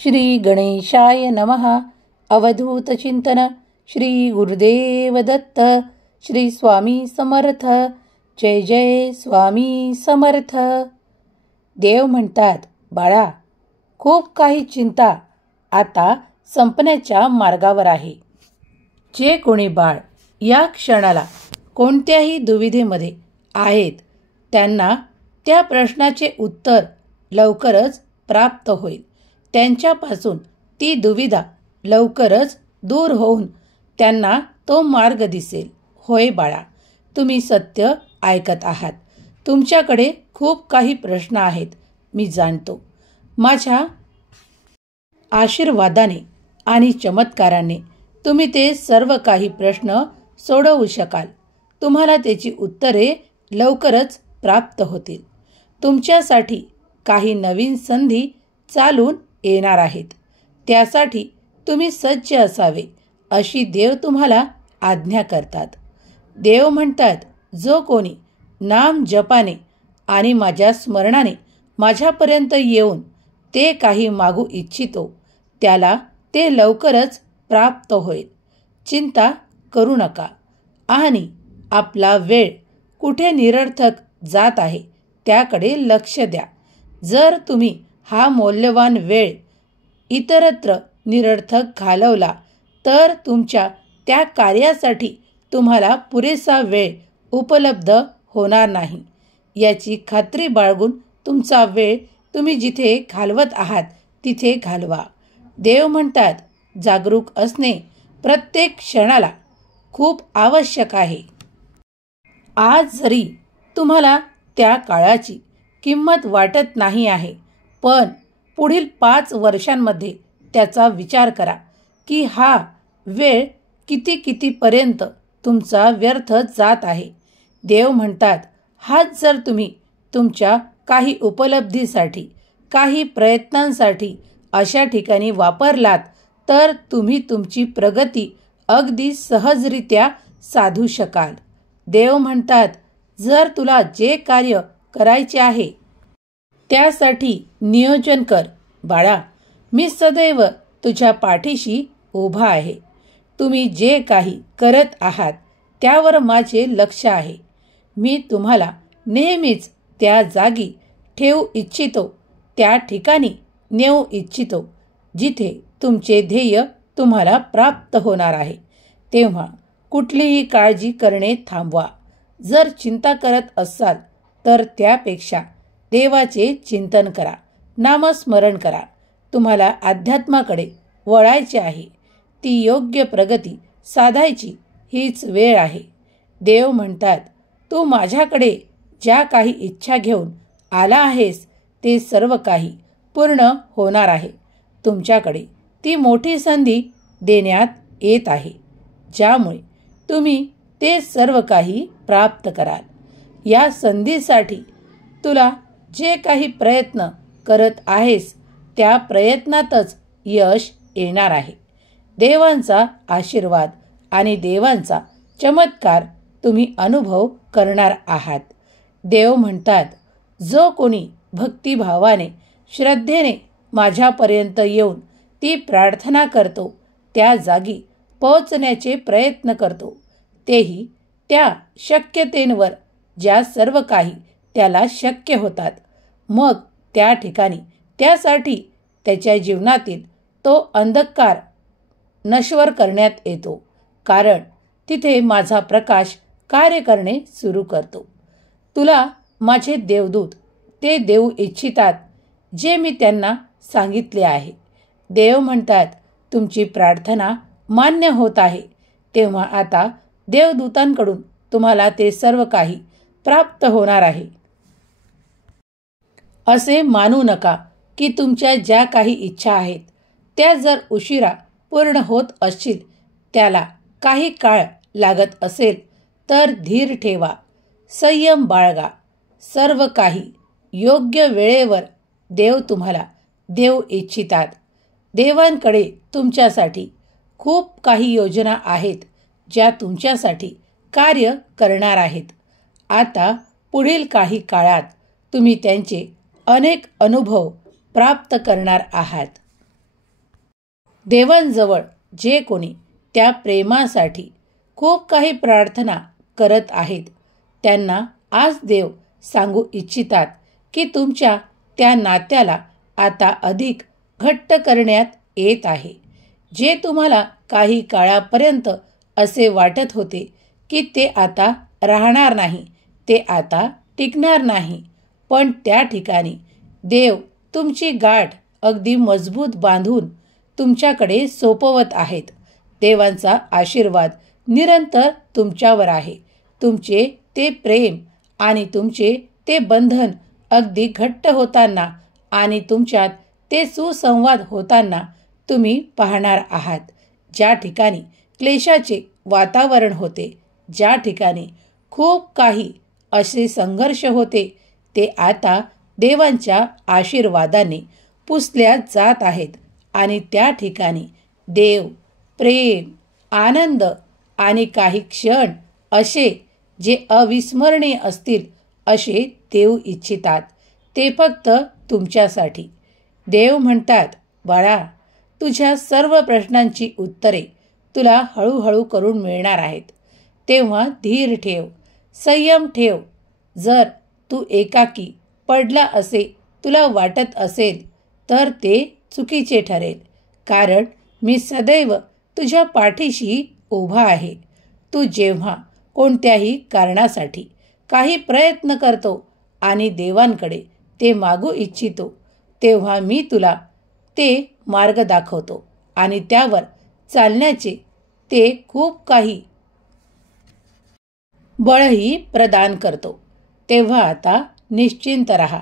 श्री गणेशाय नमः. अवधूत चिंतन. श्री गुरुदेव दत्त. श्री स्वामी समर्थ. जय जय स्वामी समर्थ. देव म्हणतात, बाळा, खूप काही चिंता आता संपण्याच्या मार्गावर आहे. जे कोणी बाळ या क्षणाला कोणत्याही दुविधेमध्ये आहेत त्यांना त्या प्रश्नाचे उत्तर लवकरच प्राप्त होईल. त्यांच्यापासून ती दुविधा लवकरच दूर होऊन त्यांना तो मार्ग दिसेल. होय बाळा, तुम्ही सत्य ऐकत आहात. तुमच्याकडे खूप काही प्रश्न आहेत, मी जाणतो. माझ्या आशीर्वादाने आणि चमत्काराने तुम्ही ते सर्व काही प्रश्न सोडवू शकाल. तुम्हाला त्याची उत्तरे लवकरच प्राप्त होतील. तुमच्यासाठी काही नवीन संधी चालून येणार आहेत. त्यासाठी तुम्ही सज्ज असावे अशी देव तुम्हाला आज्ञा करतात. देव म्हणतात, जो कोणी नाम जपाने आणि माझ्या स्मरणाने माझ्यापर्यंत येऊन ते काही मागू इच्छितो त्याला ते लवकरच प्राप्त होईल. चिंता करू नका आणि आपला वेळ कुठे निरर्थक जात आहे त्याकडे लक्ष द्या. जर तुम्ही हा मौल्यवान वेळ इतरत्र निरर्थक घालवला तर तुमच्या त्या कार्यासाठी तुम्हाला पुरेसा वेळ उपलब्ध होणार नाही. याची खात्री बाळगून तुमचा वेळ तुम्ही जिथे घालवत आहात तिथे घालवा. देव म्हणतात, जागरूक असणे प्रत्येक क्षणाला खूप आवश्यक आहे. आज जरी तुम्हाला त्या काळाची किंमत वाटत नाही आहे, पण पुढील 5 वर्षांमध्ये त्याचा विचार करा की हा वेळ कितीपर्यंत तुमचा व्यर्थ जात आहे. देव म्हणतात, हाच जर तुम्ही तुमच्या काही उपलब्धीसाठी, काही प्रयत्नांसाठी अशा ठिकाणी वापरलात तर तुम्ही तुमची प्रगती अगदी सहजरित्या साधू शकाल. देव म्हणतात, जर तुला जे कार्य करायचे आहे त्यासाठी नियोजन कर. बाळा, मी सदैव तुझ्या पाठीशी उभा आहे. तुम्ही जे काही करत आहात त्यावर माझे लक्ष आहे. मी तुम्हाला नेहमीच त्या जागी ठेवू इच्छितो, त्या ठिकाणी नेऊ इच्छितो जिथे तुमचे ध्येय तुम्हाला प्राप्त होणार आहे. तेव्हा कुठलीही काळजी करणे थांबवा. जर चिंता करत असाल तर त्यापेक्षा देवाचे चिंतन करा, नामस्मरण करा. तुम्हाला अध्यात्माकडे वळायचे आहे. ती योग्य प्रगती साधायची हीच वेळ आहे. देव म्हणतात, तू माझ्याकडे ज्या काही इच्छा घेऊन आला आहेस ते सर्व काही पूर्ण होणार आहे. तुमच्याकडे ती मोठी संधी देण्यात येत आहे, ज्यामुळे तुम्ही ते सर्व काही प्राप्त कराल. या संधीसाठी तुला जे काही प्रयत्न करत आहेस त्या प्रयत्नातच यश येणार आहे. देवांचा आशीर्वाद आणि देवांचा चमत्कार तुम्ही अनुभव करणार आहात. देव म्हणतात, जो कोणी भक्तिभावाने, श्रद्धेने माझ्यापर्यंत येऊन ती प्रार्थना करतो, त्या जागी पोहोचण्याचे प्रयत्न करतो, तेही त्या शक्यतेंवर ज्या सर्व काही त्याला शक्य होतात, मग त्या ठिकाणी त्यासाठी त्याच्या जीवनातील तो अंधकार नश्वर करण्यात येतो. कारण तिथे माझा प्रकाश कार्य करणे सुरू करतो. तुला माझे देवदूत ते देऊ इच्छितात जे मी त्यांना सांगितले आहे. देव म्हणतात, तुमची प्रार्थना मान्य होत आहे. तेव्हा आता देवदूतांकडून तुम्हाला ते सर्व काही प्राप्त होणार आहे. असे मानू नका की तुमच्या ज्या काही इच्छा आहेत त्या जर उशिरा पूर्ण होत असतील, त्याला काही काळ लागत असेल तर धीर ठेवा, संयम बाळगा. सर्व काही योग्य वेळेवर देव तुम्हाला देऊ इच्छितात. देवांकडे तुमच्यासाठी खूप काही योजना आहेत ज्या तुमच्यासाठी कार्य करणार आहेत. आता पुढील काही काळात तुम्ही त्यांचे अनेक अनुभव प्राप्त करणार आहात. देवांजवळ जे कोणी त्या प्रेमासाठी खूप काही प्रार्थना करत आहेत त्यांना आज देव सांगू इच्छितात की तुमच्या त्या नात्याला आता अधिक घट्ट करण्यात येत आहे. जे तुम्हाला काही काळापर्यंत असे वाटत होते की ते आता राहणार नाही, ते आता टिकणार नाही, पण त्या ठिकाणी देव तुमची गाठ अगदी मजबूत बांधून तुमच्याकडे सोपवत आहेत. देवांचा आशीर्वाद निरंतर तुमच्यावर आहे. तुमचे ते प्रेम आणि तुमचे ते बंधन अगदी घट्ट होताना आणि तुमच्यात ते सुसंवाद होताना तुम्ही पाहणार आहात. ज्या ठिकाणी क्लेशाचे वातावरण होते, ज्या ठिकाणी खूप काही असे संघर्ष होते, ते आता देवांच्या आशीर्वादाने पुसल्या जात आहेत आणि त्या ठिकाणी देव प्रेम, आनंद आणि काही क्षण असे जे अविस्मरणीय असतील असे देऊ इच्छितात. ते फक्त तुमच्यासाठी. देव म्हणतात, बाळा, तुझ्या सर्व प्रश्नांची उत्तरे तुला हळूहळू करून मिळणार आहेत. तेव्हा धीर ठेव, संयम ठेव. जर तू एकाकी पडला असे तुला वाटत असेल तर ते चुकीचे ठरेल, कारण मी सदैव तुझ्या पाठीशी उभा आहे. तू जेव्हा कोणत्याही कारणासाठी काही प्रयत्न करतो आणि देवांकडे ते मागू इच्छितो, तेव्हा मी तुला ते मार्ग दाखवतो आणि त्यावर चालण्याचे ते खूप काही बळही प्रदान करतो. तेव्हा आता निश्चिंत रहा.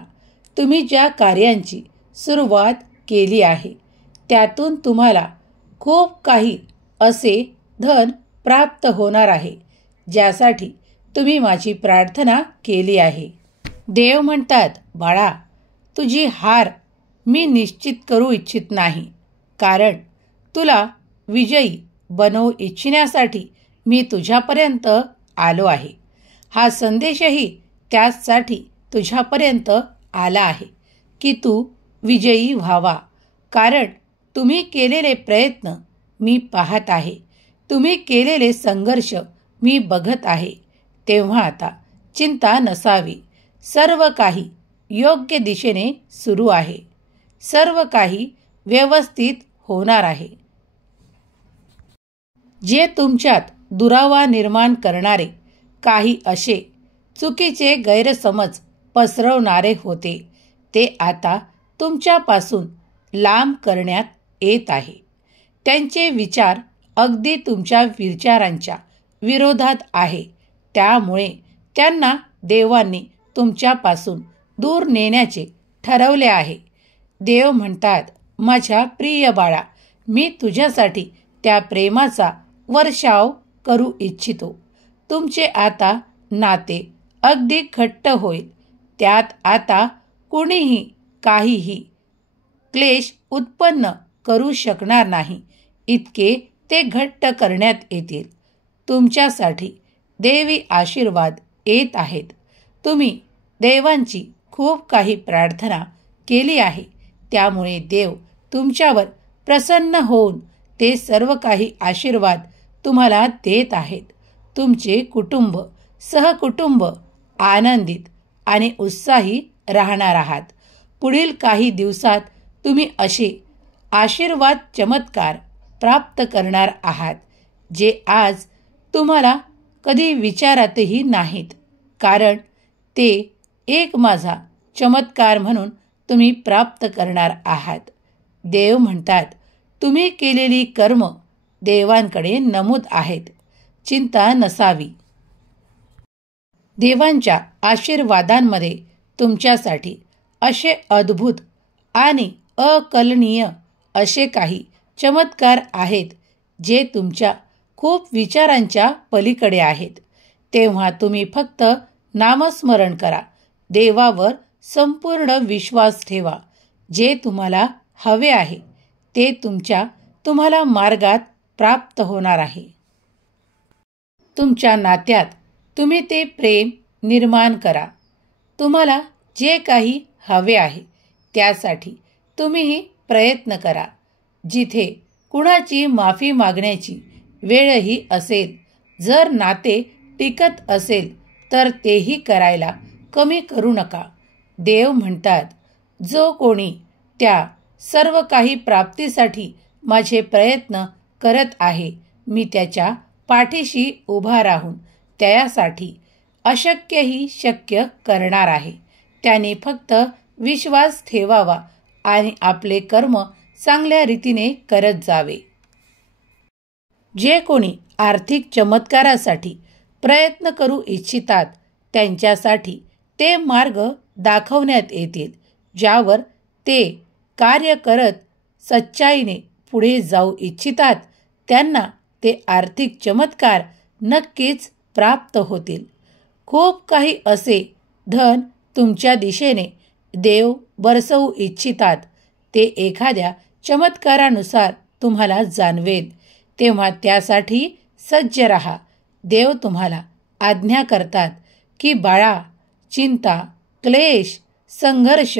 तुम्ही ज्या कार्यांची सुरुवात केली आहे त्यातून तुम्हाला खूप काही असे धन प्राप्त होणार आहे ज्यासाठी तुम्ही माझी प्रार्थना केली आहे. देव म्हणतात, बाळा, तुझी हार मी निश्चित करू इच्छित नाही, कारण तुला विजयी बनवू इच्छिण्यासाठी मी तुझ्यापर्यंत आलो आहे. हा संदेशही त्यासाठी तुझ्यापर्यंत आला आहे की तू विजयी व्हावा, कारण तुम्ही केलेले प्रयत्न मी पाहत आहे, तुम्ही केलेले संघर्ष मी बघत आहे. तेव्हा आता चिंता नसावी. सर्व काही योग्य दिशेने सुरू आहे. सर्व काही व्यवस्थित होणार आहे. जे तुमच्यात दुरावा निर्माण करणारे काही असे चुकीचे गैरसमज पसरवणारे होते, ते आता तुमच्यापासून लांब करण्यात येत आहे. त्यांचे विचार अगदी तुमच्या विचारांच्या विरोधात आहे. त्यामुळे त्यांना देवांनी तुमच्यापासून दूर नेण्याचे ठरवले आहे. देव म्हणतात, माझ्या प्रिय बाळा, मी तुझ्यासाठी त्या प्रेमाचा वर्षाव करू इच्छितो. तुमचे आता नाते अगदी घट्ट होईल. त्यात आता कुणीही काहीही क्लेश उत्पन्न करू शकणार नाही, इतके ते घट्ट करण्यात येतील. तुमच्यासाठी देवी आशीर्वाद येत आहेत. तुम्ही देवांची खूप काही प्रार्थना केली आहे, त्यामुळे देव तुमच्यावर प्रसन्न होऊन ते सर्व काही आशीर्वाद तुम्हाला देत आहेत. तुमचे कुटुंब, सहकुटुंब आनंदित आणि उत्साही राहणार आहात. पुढील काही दिवसात तुम्ही असे आशीर्वाद चमत्कार प्राप्त करणार आहात जे आज तुम्हाला कधी विचारातही नाहीत, कारण ते एक माझा चमत्कार म्हणून तुम्ही प्राप्त करणार आहात. देव म्हणतात, तुम्ही केलेली कर्म देवांकडे नमूद आहेत. चिंता नसावी. देवांच्या आशीर्वादांमध्ये तुमच्यासाठी असे अद्भुत आणि अकल्पनीय असे काही चमत्कार आहेत जे तुमच्या खूप विचारांच्या पलीकडे आहेत. तेव्हा तुम्ही फक्त नामस्मरण करा. देवावर संपूर्ण विश्वास ठेवा. जे तुम्हाला हवे आहे ते तुम्हाला मार्गात प्राप्त होणार आहे. तुमच्या नात्यात तुम्ही ते प्रेम निर्माण करा. तुम्हाला जे काही हवे आहे त्यासाठी तुम्हीही प्रयत्न करा. जिथे कुणाची माफी मागण्याची वेळही असेल. जर नाते टिकत असेल तर तेही करायला कमी करू नका. देव म्हणतात, जो कोणी त्या सर्व काही प्राप्तीसाठी माझे प्रयत्न करत आहे, मी त्याच्या पाठीशी उभा राहून त्यासाठी अशक्यही शक्य करणार आहे. त्याने फक्त विश्वास ठेवावा आणि आपले कर्म चांगल्या रीतीने करत जावे. जे कोणी आर्थिक चमत्कारासाठी प्रयत्न करू इच्छितात त्यांच्यासाठी ते मार्ग दाखवण्यात येतील, ज्यावर ते कार्य करत सच्चाईने पुढे जाऊ इच्छितात. त्यांना ते आर्थिक चमत्कार नक्कीच प्राप्त होतील. खूप काही असे धन तुमच्या दिशेने देव बरसवू इच्छितात. ते एखाद्या चमत्कारानुसार तुम्हाला जाणवेल, तेव्हा त्यासाठी सज्ज रहा. देव तुम्हाला आज्ञा करतात की बाळा, चिंता, क्लेश, संघर्ष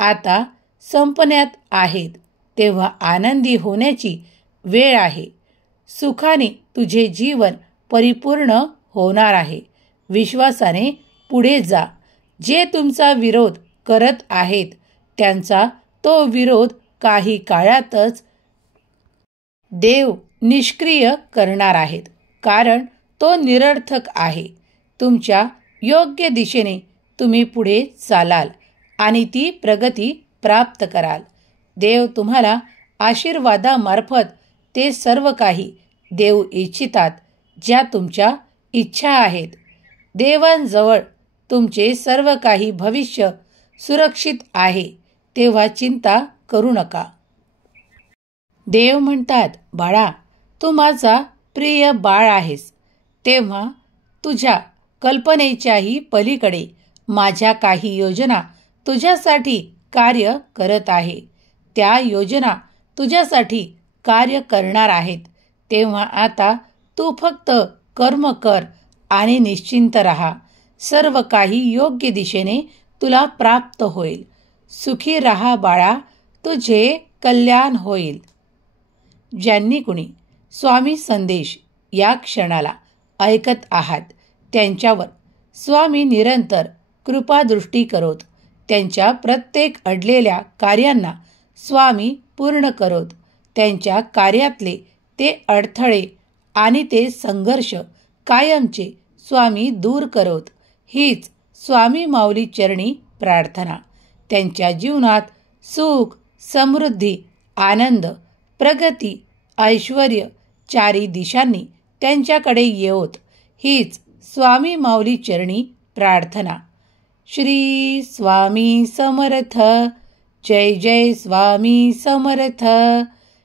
आता संपण्यात आहेत, तेव्हा आनंदी होण्याची वेळ आहे. सुखाने तुझे जीवन परिपूर्ण होणार आहे. विश्वासाने पुढे जा. जे तुमचा विरोध करत आहेत त्यांचा तो विरोध काही काळातच देव निष्क्रिय करणार आहेत, कारण तो निरर्थक आहे. तुमच्या योग्य दिशेने तुम्ही पुढे चालाल आणि ती प्रगती प्राप्त कराल. देव तुम्हाला आशीर्वादामार्फत ते सर्व काही देऊ इच्छितात ज्या तुमच्या इच्छा आहेत. देवांजवळ तुमचे सर्व काही भविष्य सुरक्षित आहे, तेव्हा चिंता करू नका. देव म्हणतात, बाळा, तू माझा प्रिय बाळ आहेस. तेव्हा तुझ्या कल्पनेच्याही पलीकडे माझ्या काही योजना तुझ्यासाठी कार्य करत आहे. त्या योजना तुझ्यासाठी कार्य करणार आहेत. तेव्हा आता तू फक्त कर्म कर आणि निश्चिंत राहा. सर्व काही योग्य दिशेने तुला प्राप्त होईल. सुखी राहा बाळा, तुझे कल्याण होईल. ज्यांनी कुणी स्वामी संदेश या क्षणाला ऐकत आहात त्यांच्यावर स्वामी निरंतर कृपादृष्टी करोत. त्यांच्या प्रत्येक अडलेल्या कार्यांना स्वामी पूर्ण करोत. त्यांच्या कार्यातले ते अडथळे आणि ते संघर्ष कायमचे स्वामी दूर करोत. हीच स्वामी माऊली चरणी प्रार्थना. त्यांच्या जीवनात सुख, समृद्धी, आनंद, प्रगती, ऐश्वर्य चारी दिशांनी त्यांच्याकडे येवोत. हीच स्वामी माऊली चरणी प्रार्थना. श्री स्वामी समर्थ. जय जय स्वामी समर्थ.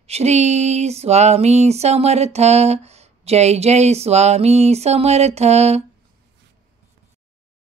श्री स्वामी समर्थ. जय जय स्वामी समर्थ.